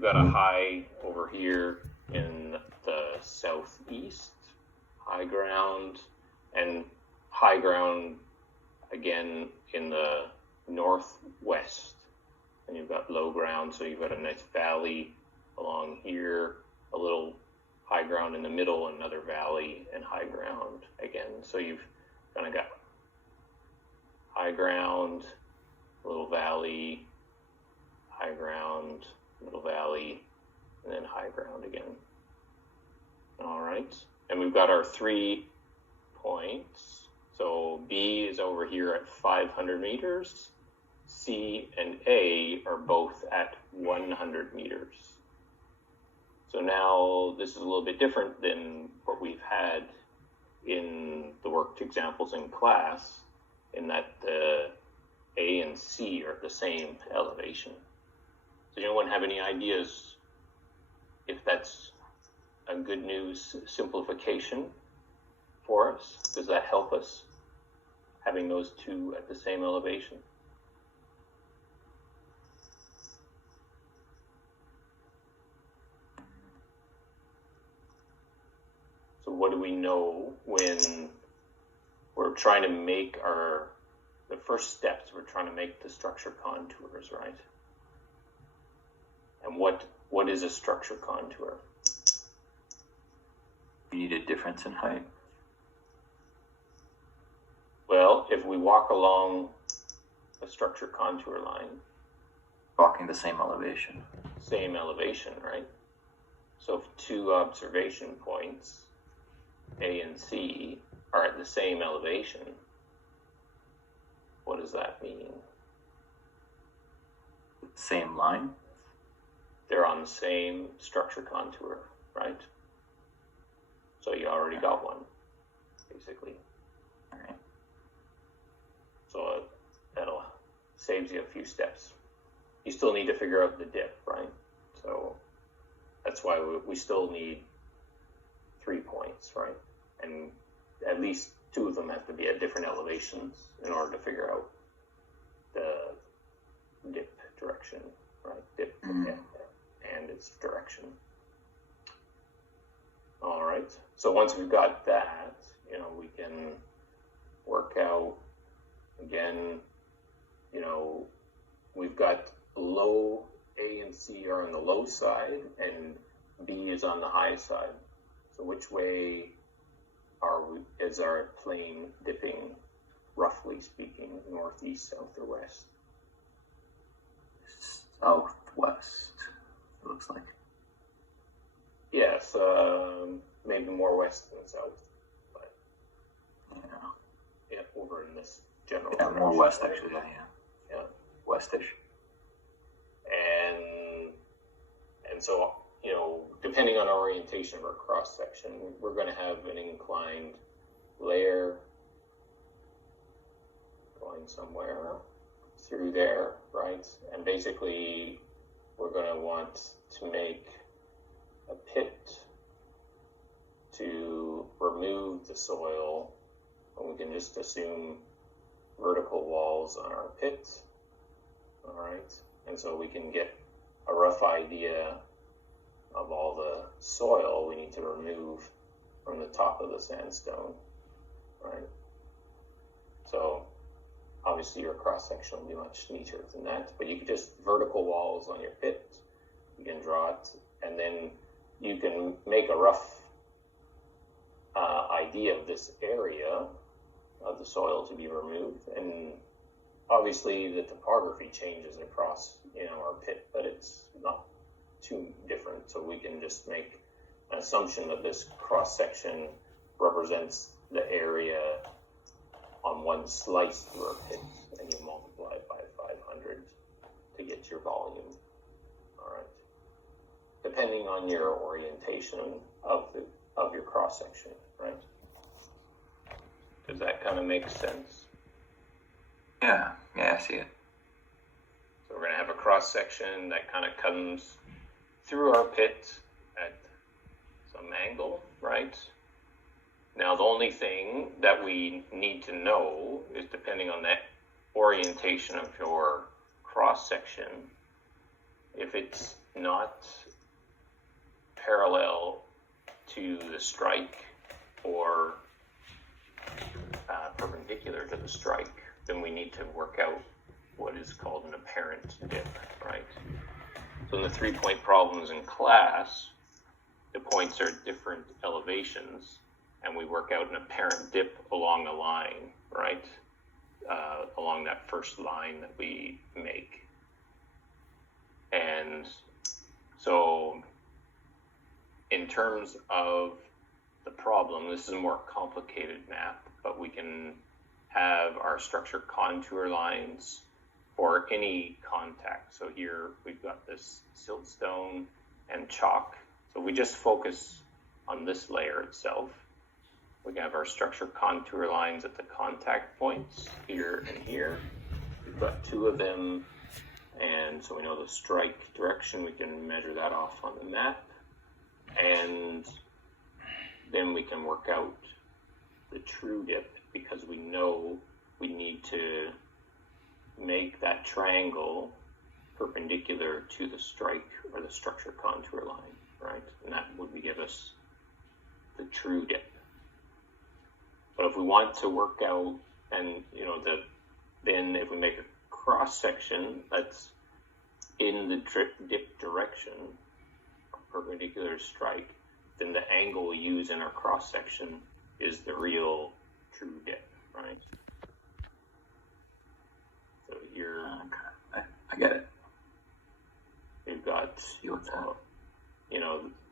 we've got a high over here in the southeast, high ground, and high ground again in the northwest. And you've got low ground, so you've got a nice valley along here, a little high ground in the middle, another valley, and high ground again. So you've kind of got high ground, little valley, high ground, little valley, and then high ground again. All right, and we've got our 3 points. So B is over here at 500 meters. C and A are both at 100 meters. So now this is a little bit different than what we've had in the worked examples in class, in that the A and C are at the same elevation. Does anyone have any ideas if that's a good news simplification for us? Does that help us, having those two at the same elevation? So what do we know when we're trying to make the first steps, we're trying to make the structure contours, right? And what is a structure contour? You need a difference in height. Well, if we walk along a structure contour line, Walking the same elevation. same elevation, right? So if two observation points, A and C, are at the same elevation, what does that mean? Same line. They're on the same structure contour, right? So you already got one, basically. All right. So that'll saves you a few steps. You still need to figure out the dip, right? So that's why we still need 3 points, right? And at least 2 of them have to be at different elevations in order to figure out the dip direction, right? Dip and its direction. All right. So once we've got that, we can work out again. We've got low A and C are on the low side, and B is on the high side. So which way is our plane dipping, roughly speaking, northeast, south, or west? Southwest, it looks like. Yes, maybe more west than south, but yeah, over in this general Yeah, more west actually. Yeah, westish. And so depending on our orientation of our cross section, we're going to have an inclined layer going somewhere through there, right? And basically, we're going to want to make a pit to remove the soil, and we can just assume vertical walls on our pit. All right, and so we can get a rough idea of all the soil we need to remove from the top of the sandstone, right? So obviously your cross section will be much neater than that, but you can just vertical walls on your pit, you can draw it, and then you can make a rough idea of this area of the soil to be removed. And obviously the topography changes across our pit, but it's not too different, so we can just make an assumption that this cross section represents the area on one slice through our pit, and you multiply it by 500 to get your volume. All right, depending on your orientation of your cross section, right? Does that kind of make sense? Yeah, I see it. So we're going to have a cross section that kind of comes through our pit at some angle, right? Now, the only thing that we need to know is, depending on that orientation of your cross section, if it's not parallel to the strike or perpendicular to the strike, then we need to work out what is called an apparent dip, right? So in the 3-point problems in class, the points are at different elevations, and we work out an apparent dip along a line, right? Along that first line that we make. And so in terms of the problem, this is a more complicated map, but we can have our structure contour lines for any contact. So here we've got this siltstone and chalk. So we just focus on this layer itself. We can have our structure contour lines at the contact points here and here. We've got 2 of them, and so we know the strike direction. We can measure that off on the map, and then we can work out the true dip, because we know we need to make that triangle perpendicular to the strike or the structure contour line, right? And that would give us the true dip. But if we want to work out, and then if we make a cross section that's in the dip direction, perpendicular strike, then the angle we use in our cross section is the real true dip, right? So here, I get it. You've got, See what's that?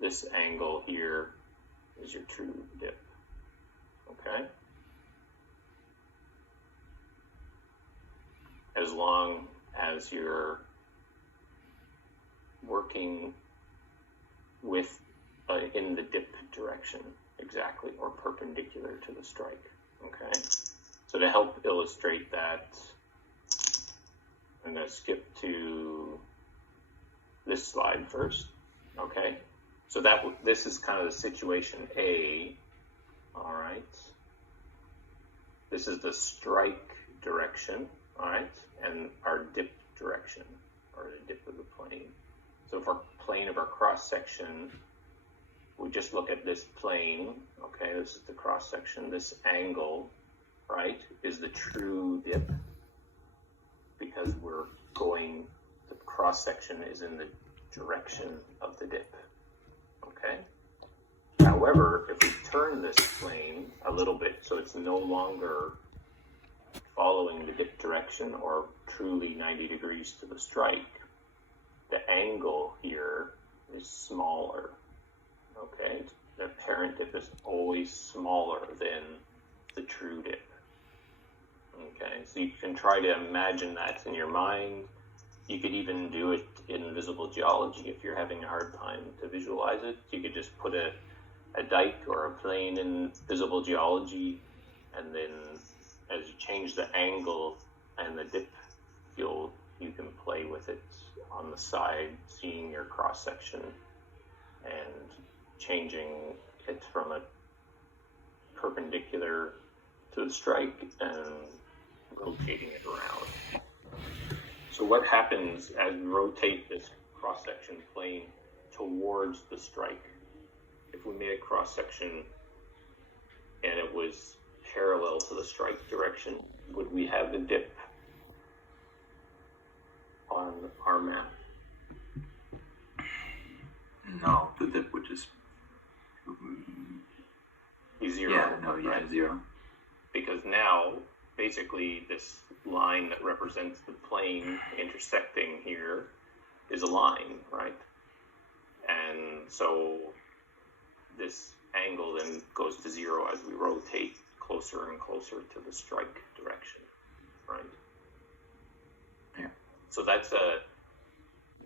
this angle here is your true dip. Okay? As long as you're working with in the dip direction exactly, or perpendicular to the strike. Okay? So to help illustrate that, I'm going to skip to this slide first. Okay? So this is kind of the situation A. All right. This is the strike direction, all right, and our dip direction, or the dip of the plane. So for plane of our cross section, we just look at this plane. Okay, this is the cross section. This angle, right, is the true dip, because the cross section is in the direction of the dip. Okay. However, if we turn this plane a little bit, so it's no longer following the dip direction or truly 90 degrees to the strike, the angle here is smaller. Okay, the apparent dip is always smaller than the true dip. Okay, so you can try to imagine that in your mind. You could even do it in visible geology if you're having a hard time to visualize it. You could just put a dike or a plane in visible geology, and then as you change the angle and the dip, you can play with it on the side, seeing your cross section and changing it from a perpendicular to the strike and rotating it around. So what happens as we rotate this cross section plane towards the strike? If we made a cross section and it was parallel to the strike direction, would we have the dip on our map? No, the dip would just Be zero. Yeah, zero. Because now, basically, this line that represents the plane intersecting here is a line, right? And so this angle then goes to zero as we rotate closer and closer to the strike direction, right? Yeah. So that's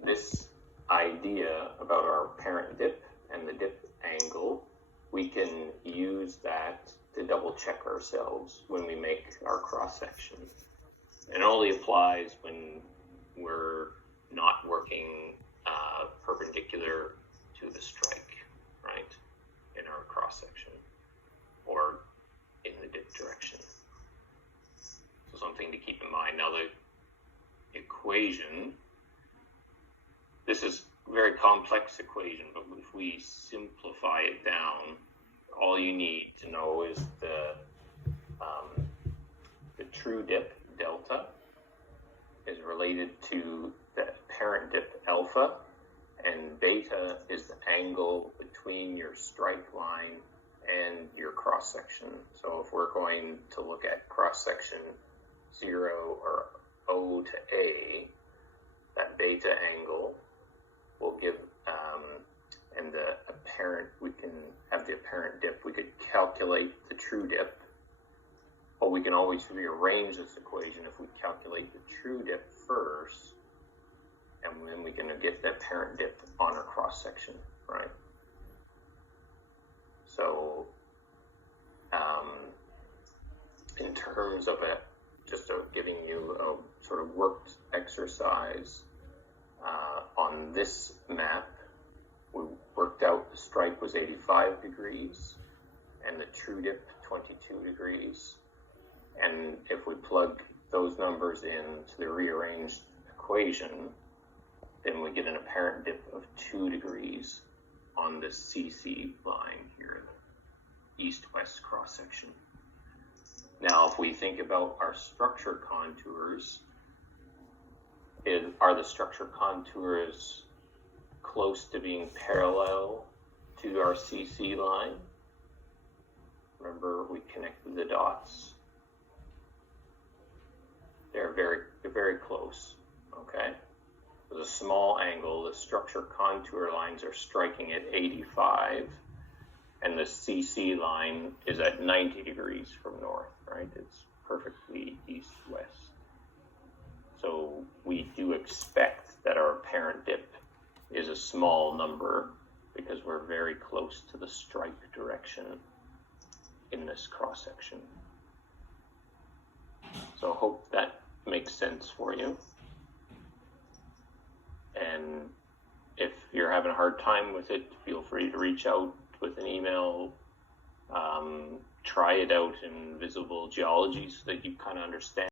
this idea about our parent dip and the dip angle. We can use that to double check ourselves when we make our cross section. It only applies when we're not working perpendicular to the strike, right, in our cross section or in the dip direction. So something to keep in mind. Now the equation, this is very complex equation, but if we simplify it down, all you need to know is the true dip delta is related to the apparent dip alpha, and beta is the angle between your strike line and your cross section. So if we're going to look at cross section 0 or O to A, that beta angle will give, and the apparent, we can have the apparent dip, we could calculate the true dip, but we can always rearrange this equation if we calculate the true dip first, and then we can get the apparent dip on our cross section, right? So, in terms of giving you a sort of worked exercise on this map, we worked out the strike was 85 degrees and the true dip 22 degrees. And if we plug those numbers into the rearranged equation, then we get an apparent dip of 2 degrees on the CC line here, the east-west cross-section. Now, if we think about our structure contours, are the structure contours close to being parallel to our CC line? Remember, we connected the dots. They're very close, okay? There's a small angle, the structure contour lines are striking at 85, and the CC line is at 90 degrees from north, right? It's perfectly east-west. So we do expect that our apparent dip is a small number because we're very close to the strike direction in this cross-section. So I hope that makes sense for you. And if you're having a hard time with it, feel free to reach out with an email. Try it out in visible geology so that you kind of understand